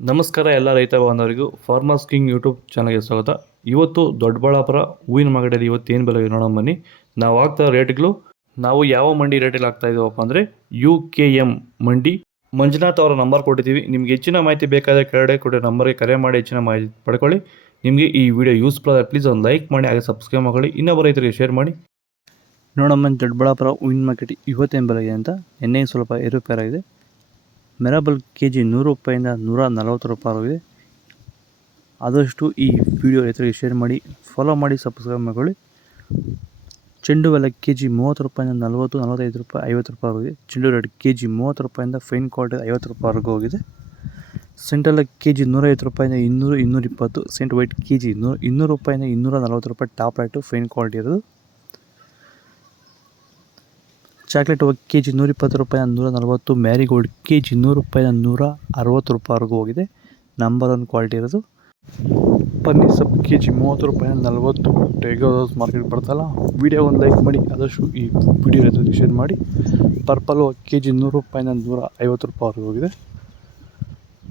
ನಮಸ್ಕಾರ ಎಲ್ಲ ರೈತ ಬಾಂಧವರಿಗೂ ಫಾರ್ಮರ್ಸ್ ಕಿಂಗ್ ಯೂಟ್ಯೂಬ್ ಚಾನಲ್ಗೆ ಸ್ವಾಗತ. ಇವತ್ತು ದೊಡ್ಡಬಳ್ಳಾಪುರ ಹೂವಿನ ಮಾರ್ಕೆಟಲ್ಲಿ ಇವತ್ತು ಏನು ಬೆಲೆ ನೋಡೋಣ ಬನ್ನಿ. ನಾವು ಆಗ್ತಾ ರೇಟ್ಗಳು ನಾವು ಯಾವ ಮಂಡಿ ರೇಟಲ್ಲಿ ಆಗ್ತಾ ಇದ್ದೀವಪ್ಪ ಅಂದರೆ UKM ಮಂಡಿ. ಮಂಜುನಾಥ್ ಅವರ ನಂಬರ್ ಕೊಟ್ಟಿದ್ದೀವಿ. ನಿಮ್ಗೆ ಹೆಚ್ಚಿನ ಮಾಹಿತಿ ಬೇಕಾದರೆ ಕೆಳಗಡೆ ಕೊಟ್ಟೆ ನಂಬರ್ಗೆ ಕರೆ ಮಾಡಿ ಹೆಚ್ಚಿನ ಮಾಹಿತಿ ಪಡ್ಕೊಳ್ಳಿ. ನಿಮಗೆ ಈ ವಿಡಿಯೋ ಯೂಸ್ಫುಲ್ ಆದರೆ ಪ್ಲೀಸ್ ಒಂದು ಲೈಕ್ ಮಾಡಿ, ಹಾಗೆ ಸಬ್ಸ್ಕ್ರೈಬ್ ಮಾಡಿ, ಇನ್ನೊಬ್ಬ ರೈತರಿಗೆ ಶೇರ್ ಮಾಡಿ. ನೋಡಮ್ಮ ದೊಡ್ಡಬಳ್ಳಾಪುರ ಹೂವಿನ ಮಾರ್ಕೆಟ್ ಇವತ್ತೇನು ಬೆಲೆ ಅಂತ ಎಣ್ಣೆ ಸ್ವಲ್ಪ ಏರುಪೇರಾಗಿದೆ. ಮೆರಾಬಲ್ KG 100 ರೂಪಾಯಿಂದ 140 ರೂಪಾಯಿ ಇದೆ. ಆದಷ್ಟು ಈ ವಿಡಿಯೋ ರೈತರಿಗೆ ಶೇರ್ ಮಾಡಿ, ಫಾಲೋ ಮಾಡಿ, ಸಬ್ಸ್ಕ್ರೈಬ್ ಮಾಡಿಕೊಳ್ಳಿ. ಚೆಂಡು ಬೆಲೆ KG 30 ರೂಪಾಯಿಂದ 40, 45 ರೂಪಾಯಿ, 50 ರೂಪಾಯಿ ಹೋಗಿದೆ. ಚೆಂಡು ರೇಟ್ KG 30 ರೂಪಾಯಿಂದ ಫೈನ್ ಕ್ವಾಲಿಟಿ 50 ರೂಪಾಯಿವರೆಗೂ ಹೋಗಿದೆ. ಸೆಂಟಲ್ KG 150 ರೂಪಾಯಿಂದ 200, 220. ಸೆಂಟ್ ವೈಟ್ KG 200 ರೂಪಾಯಿಂದ 240 ರೂಪಾಯಿ ಟಾಪ್ ರೇಟು ಫೈನ್ ಕ್ವಾಲಿಟಿ ಇರೋದು. ಚಾಕ್ಲೇಟ್ KG 120 ರೂಪಾಯಿಂದ 140. ಮ್ಯಾರಿಗೋಲ್ಡ್ KG 100 ರೂಪಾಯಿಂದ 160 ರೂಪಾಯಿವರೆಗೂ ಹೋಗಿದೆ. ನಂಬರ್ 1 ಕ್ವಾಲಿಟಿ ಇರೋದು. ಪನ್ನೀರ್ ಸೊಪ್ಪು KG 30 ರೂಪಾಯಿಂದ 40. ಟೈಗರ್ ರೋಸ್ ಮಾರ್ಕೆಟ್ ಬರ್ತಲ್ಲ, ವಿಡಿಯೋ ಒಂದು ಲೈಕ್ ಮಾಡಿ, ಆದಷ್ಟು ಈ ವಿಡಿಯೋ ರೈತರಿಗೆ ಶೇರ್ ಮಾಡಿ. ಪರ್ಪಲು KG 100 ರೂಪಾಯಿಂದ 150 ರೂಪಾಯಿವರೆಗೂ ಹೋಗಿದೆ.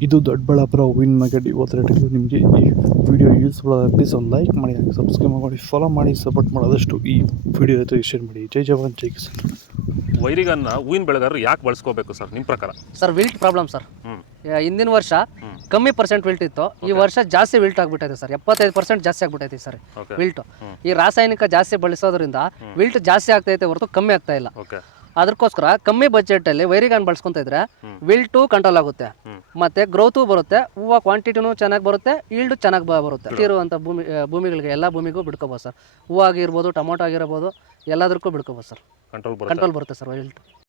ಇದು ದೊಡ್ಡಬಳ್ಳಾಪುರ ಹೂವಿನ ಮಾರ್ಕೆಟ್ ಇವತ್ತು ರೇಟಿಗೆ. ನಿಮಗೆ ಈ ವಿಡಿಯೋ ಯೂಸ್ಫುಲ್ ಆದರೆ ಪ್ಲೀಸ್ ಒಂದು ಲೈಕ್ ಮಾಡಿ, ಹಾಗೆ ಸಬ್ಸ್ಕ್ರೈಬ್ ಮಾಡಿ, ಫಾಲೋ ಮಾಡಿ, ಸಪೋರ್ಟ್ ಮಾಡಿ. ಆದಷ್ಟು ಈ ವಿಡಿಯೋ ರೈತರಿಗೆ ಶೇರ್ ಮಾಡಿ. ಜೈ ಜವಾನ್, ಜೈ ಕಿಸಾನ್. ವೈರಿಗನ್ನ ಹೂವಿನ ಬೆಳೆಗಾರರು ಯಾಕೆ ಬಳಸ್ಕೋಬೇಕು ಸರ್ ನಿಮ್ಮ ಪ್ರಕಾರ? Sir wilt problem sir. ಹಿಂದಿನ ವರ್ಷ ಕಮ್ಮಿ ಪರ್ಸೆಂಟ್ ವಿಲ್ಟ್ ಇತ್ತು, ಈ ವರ್ಷ ಜಾಸ್ತಿ ವಿಲ್ಟ್ ಆಗ್ಬಿಟ್ಟೈತೆ ಸರ್. 75% ಜಾಸ್ತಿ ಆಗ್ಬಿಟ್ಟೈತೆ ಸರ್ ವಿಲ್ಟ್. ಈ ರಾಸಾಯನಿಕ ಜಾಸ್ತಿ ಬಳಸೋದ್ರಿಂದ ವಿಲ್ಟ್ ಜಾಸ್ತಿ ಆಗ್ತೈತೆ ಹೊರತು ಕಮ್ಮಿ ಆಗ್ತಾ ಇಲ್ಲ. ಅದಕ್ಕೋಸ್ಕರ ಕಮ್ಮಿ ಬಜೆಟ್ ಅಲ್ಲಿ ವೈರಿಗಾನ್ ಬಳಸ್ಕೊಂತ ಇದ್ರೆ ವಿಲ್ಟು ಕಂಟ್ರೋಲ್ ಆಗುತ್ತೆ, ಮತ್ತೆ ಗ್ರೋತು ಬರುತ್ತೆ, ಹೂವು ಕ್ವಾಂಟಿಟಿನೂ ಚೆನ್ನಾಗಿ ಬರುತ್ತೆ, ಈಲ್ಡ್ ಚೆನ್ನಾಗಿ ಬರುತ್ತೆ. ಇರುವಂಥ ಭೂಮಿಗಳಿಗೆ ಎಲ್ಲ ಭೂಮಿಗೂ ಬಿಡ್ಕೋಬೋದು ಸರ್. ಹೂವು ಆಗಿರ್ಬೋದು, ಟೊಮೊಟೊ ಆಗಿರ್ಬೋದು, ಎಲ್ಲದಕ್ಕೂ ಬಿಡ್ಕೋಬೋದು ಸರ್. ಕಂಟ್ರೋಲ್ ಬರುತ್ತೆ ಸರ್ ವಿಲ್ಟ್.